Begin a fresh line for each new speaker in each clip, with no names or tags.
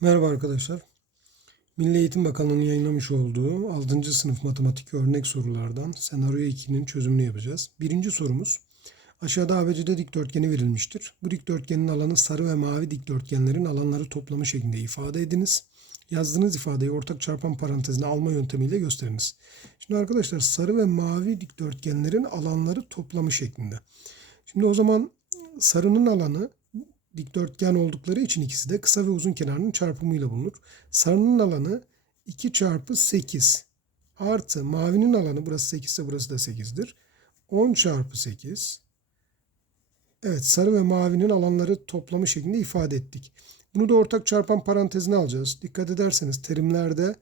Merhaba arkadaşlar. Milli Eğitim Bakanlığı'nın yayınlamış olduğu 6. sınıf matematik örnek sorulardan senaryo 2'nin çözümünü yapacağız. Birinci sorumuz. Aşağıda ABC'de dikdörtgeni verilmiştir. Bu dikdörtgenin alanı sarı ve mavi dikdörtgenlerin alanları toplamı şeklinde ifade ediniz. Yazdığınız ifadeyi ortak çarpan parantezine alma yöntemiyle gösteriniz. Şimdi arkadaşlar sarı ve mavi dikdörtgenlerin alanları toplamı şeklinde. Şimdi o zaman sarının alanı dikdörtgen oldukları için ikisi de kısa ve uzun kenarının çarpımıyla bulunur. Sarının alanı 2 çarpı 8 artı mavinin alanı burası 8 ise burası da 8'dir. 10 çarpı 8 Evet sarı ve mavinin alanları toplamı şeklinde ifade ettik. Bunu da ortak çarpan parantezine alacağız. Dikkat ederseniz terimlerde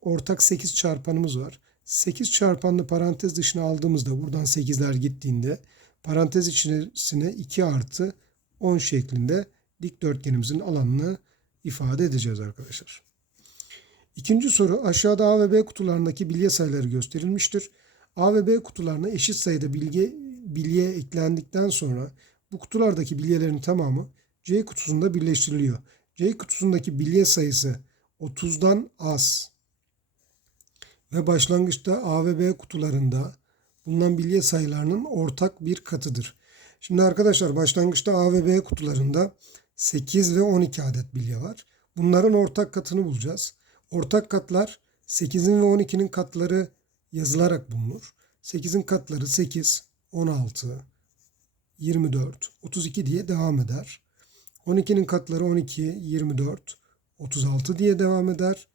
ortak 8 çarpanımız var. 8 çarpanlı parantez dışına aldığımızda buradan 8'ler gittiğinde parantez içerisine 2 artı 10 şeklinde dikdörtgenimizin alanını ifade edeceğiz arkadaşlar. İkinci soru aşağıda A ve B kutularındaki bilye sayıları gösterilmiştir. A ve B kutularına eşit sayıda bilgi, bilye eklendikten sonra bu kutulardaki bilyelerin tamamı C kutusunda birleştiriliyor. C kutusundaki bilye sayısı 30'dan az ve başlangıçta A ve B kutularında bulunan bilye sayılarının ortak bir katıdır. Şimdi arkadaşlar başlangıçta A ve B kutularında 8 ve 12 adet bilye var. Bunların ortak katını bulacağız. Ortak katlar 8'in ve 12'nin katları yazılarak bulunur. 8'in katları 8, 16, 24, 32 diye devam eder. 12'nin katları 12, 24, 36 diye devam eder.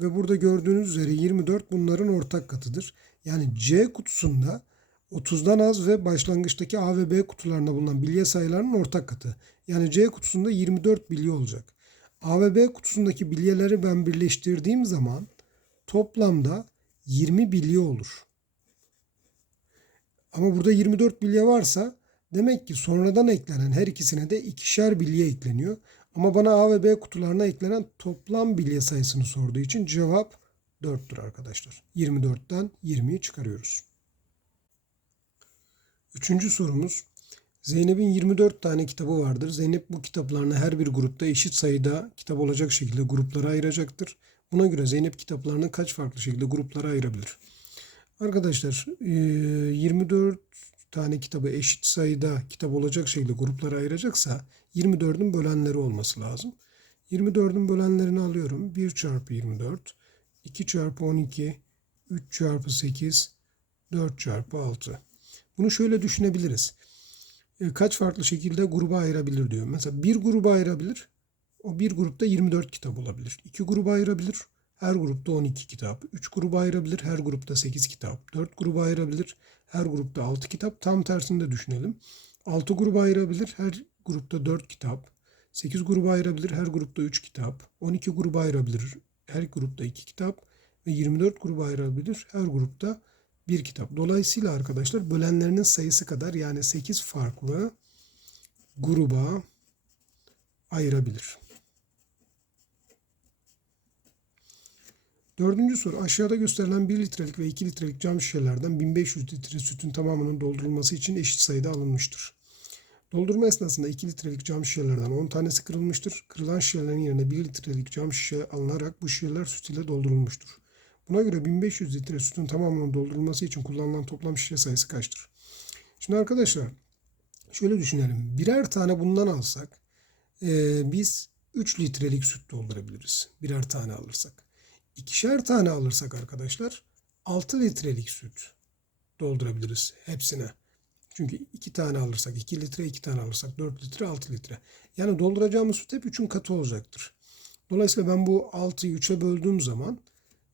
Ve burada gördüğünüz üzere 24 bunların ortak katıdır. Yani C kutusunda 30'dan az ve başlangıçtaki A ve B kutularında bulunan bilye sayılarının ortak katı. Yani C kutusunda 24 bilye olacak. A ve B kutusundaki bilyeleri ben birleştirdiğim zaman toplamda 20 bilye olur. Ama burada 24 bilye varsa demek ki sonradan eklenen her ikisine de ikişer bilye ekleniyor. Ama bana A ve B kutularına eklenen toplam bilye sayısını sorduğu için cevap 4'tür arkadaşlar. 24'ten 20'yi çıkarıyoruz. Üçüncü sorumuz. Zeynep'in 24 tane kitabı vardır. Zeynep bu kitaplarını her bir grupta eşit sayıda kitap olacak şekilde gruplara ayıracaktır. Buna göre Zeynep kitaplarını kaç farklı şekilde gruplara ayırabilir? Arkadaşlar 24 tane kitabı eşit sayıda kitap olacak şekilde gruplara ayıracaksa 24'ün bölenleri olması lazım. 24'ün bölenlerini alıyorum. 1 çarpı 24, 2 çarpı 12, 3 çarpı 8, 4 çarpı 6. Bunu şöyle düşünebiliriz. E, kaç farklı şekilde gruba ayırabilir diyor. Mesela bir gruba ayırabilir. O bir grupta 24 kitap olabilir. İki gruba ayırabilir. Her grupta 12 kitap. Üç gruba ayırabilir. Her grupta 8 kitap. Dört gruba ayırabilir. Her grupta 6 kitap. Tam tersini de düşünelim. 6 gruba ayırabilir. Her grupta 4 kitap. 8 gruba ayırabilir. Her grupta 3 kitap. 12 gruba ayırabilir. Her grupta 2 kitap. Ve 24 gruba ayırabilir. Her grupta bir kitap. Dolayısıyla arkadaşlar bölenlerinin sayısı kadar yani 8 farklı gruba ayırabilir. Dördüncü soru. Aşağıda gösterilen 1 litrelik ve 2 litrelik cam şişelerden 1500 litre sütün tamamının doldurulması için eşit sayıda alınmıştır. Doldurma esnasında 2 litrelik cam şişelerden 10 tanesi kırılmıştır. Kırılan şişelerin yerine 1 litrelik cam şişe alınarak bu şişeler süt ile doldurulmuştur. Buna göre 1500 litre sütün tamamının doldurulması için kullanılan toplam şişe sayısı kaçtır? Şimdi arkadaşlar şöyle düşünelim. Birer tane bundan alsak e, biz 3 litrelik süt doldurabiliriz. Birer tane alırsak. İkişer tane alırsak arkadaşlar 6 litrelik süt doldurabiliriz hepsine. Çünkü 2 tane alırsak 2 litre, 2 tane alırsak 4 litre, 6 litre. Yani dolduracağımız süt hep 3'ün katı olacaktır. Dolayısıyla ben bu 6'yı 3'e böldüğüm zaman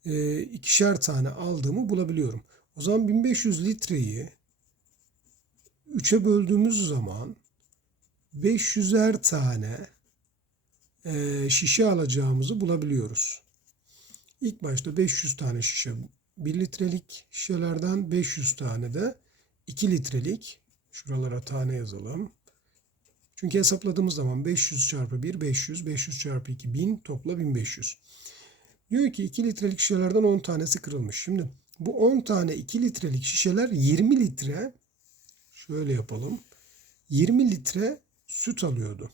e, ikişer tane aldığımı bulabiliyorum. O zaman 1500 litreyi 3'e böldüğümüz zaman 500'er tane e, şişe alacağımızı bulabiliyoruz. İlk başta 500 tane şişe 1 litrelik şişelerden 500 tane de 2 litrelik şuralara tane yazalım. Çünkü hesapladığımız zaman 500 çarpı 1 500, 500 çarpı 2 1000 topla 1500. Diyor ki 2 litrelik şişelerden 10 tanesi kırılmış. Şimdi bu 10 tane 2 litrelik şişeler 20 litre şöyle yapalım. 20 litre süt alıyordu.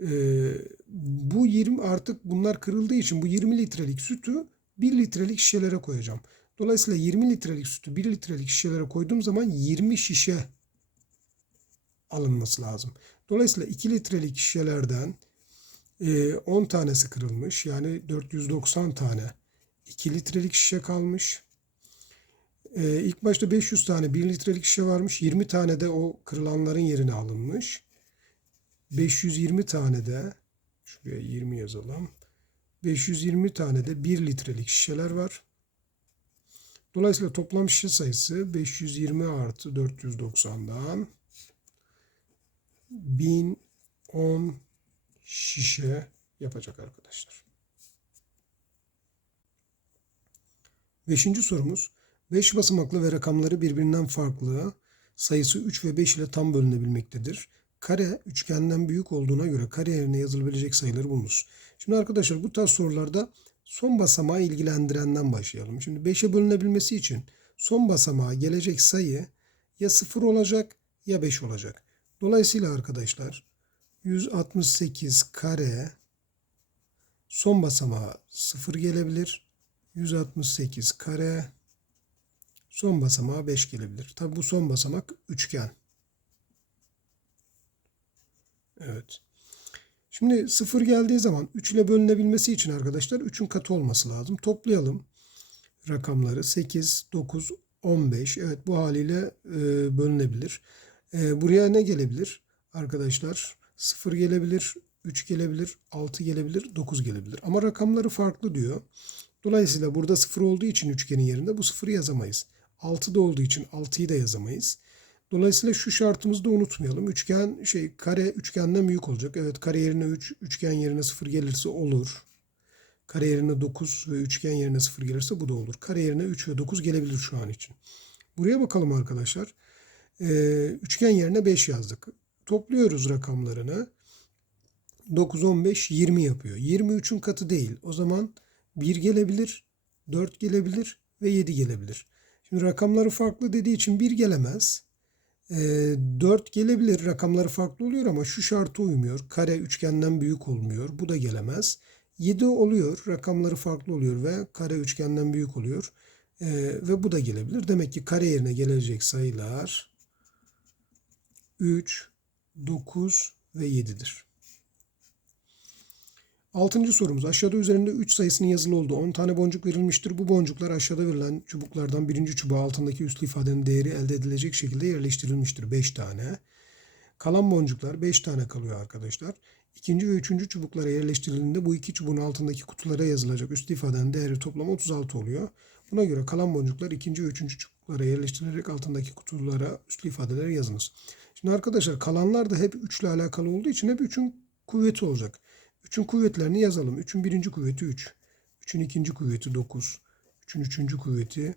Ee, bu 20 artık bunlar kırıldığı için bu 20 litrelik sütü 1 litrelik şişelere koyacağım. Dolayısıyla 20 litrelik sütü 1 litrelik şişelere koyduğum zaman 20 şişe alınması lazım. Dolayısıyla 2 litrelik şişelerden 10 tanesi kırılmış. Yani 490 tane 2 litrelik şişe kalmış. E, ilk başta 500 tane 1 litrelik şişe varmış. 20 tane de o kırılanların yerine alınmış. 520 tane de şuraya 20 yazalım. 520 tane de 1 litrelik şişeler var. Dolayısıyla toplam şişe sayısı 520 artı 490'dan 1010 şişe yapacak arkadaşlar. Beşinci sorumuz 5 basamaklı ve rakamları birbirinden farklı sayısı 3 ve 5 ile tam bölünebilmektedir. Kare üçgenden büyük olduğuna göre kare yerine yazılabilecek sayıları bulunuz. Şimdi arkadaşlar bu tarz sorularda son basamağı ilgilendirenden başlayalım. Şimdi 5'e bölünebilmesi için son basamağa gelecek sayı ya 0 olacak ya 5 olacak. Dolayısıyla arkadaşlar 168 kare son basamağa 0 gelebilir. 168 kare son basamağa 5 gelebilir. Tabi bu son basamak üçgen. Evet. Şimdi 0 geldiği zaman 3 ile bölünebilmesi için arkadaşlar 3'ün katı olması lazım. Toplayalım rakamları. 8, 9, 15. Evet bu haliyle e, bölünebilir. E, buraya ne gelebilir? Arkadaşlar 0 gelebilir, 3 gelebilir, 6 gelebilir, 9 gelebilir. Ama rakamları farklı diyor. Dolayısıyla burada 0 olduğu için üçgenin yerinde bu 0'ı yazamayız. 6 da olduğu için 6'yı da yazamayız. Dolayısıyla şu şartımızı da unutmayalım. Üçgen şey kare üçgenden büyük olacak. Evet kare yerine 3, üçgen yerine 0 gelirse olur. Kare yerine 9 ve üçgen yerine 0 gelirse bu da olur. Kare yerine 3 ve 9 gelebilir şu an için. Buraya bakalım arkadaşlar. Ee, üçgen yerine 5 yazdık. Topluyoruz rakamlarını. 9, 15, 20 yapıyor. 23'ün katı değil. O zaman 1 gelebilir, 4 gelebilir ve 7 gelebilir. Şimdi rakamları farklı dediği için 1 gelemez. E, 4 gelebilir. Rakamları farklı oluyor ama şu şartı uymuyor. Kare üçgenden büyük olmuyor. Bu da gelemez. 7 oluyor. Rakamları farklı oluyor ve kare üçgenden büyük oluyor. E, ve bu da gelebilir. Demek ki kare yerine gelecek sayılar 3, 9 ve 7'dir. Altıncı sorumuz. Aşağıda üzerinde 3 sayısının yazılı olduğu 10 tane boncuk verilmiştir. Bu boncuklar aşağıda verilen çubuklardan birinci çubuğa altındaki üslü ifadenin değeri elde edilecek şekilde yerleştirilmiştir. 5 tane. Kalan boncuklar 5 tane kalıyor arkadaşlar. İkinci ve üçüncü çubuklara yerleştirildiğinde bu iki çubuğun altındaki kutulara yazılacak üslü ifadenin değeri toplamı 36 oluyor. Buna göre kalan boncuklar ikinci ve üçüncü çubuklara yerleştirilerek altındaki kutulara üslü ifadeleri yazınız. Şimdi arkadaşlar kalanlar da hep 3 ile alakalı olduğu için hep 3'ün kuvveti olacak. 3'ün kuvvetlerini yazalım. 3'ün birinci kuvveti 3. 3'ün ikinci kuvveti 9. 3'ün üçüncü kuvveti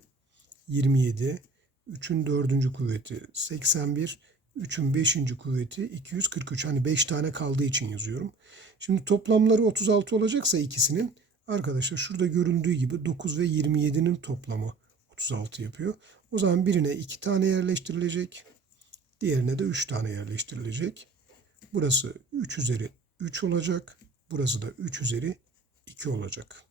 27. 3'ün dördüncü kuvveti 81. 3'ün beşinci kuvveti 243. Hani 5 tane kaldığı için yazıyorum. Şimdi toplamları 36 olacaksa ikisinin arkadaşlar şurada görüldüğü gibi 9 ve 27'nin toplamı 36 yapıyor. O zaman birine 2 tane yerleştirilecek. Diğerine de 3 tane yerleştirilecek. Burası 3 üzeri 3 olacak. Burası da 3 üzeri 2 olacak.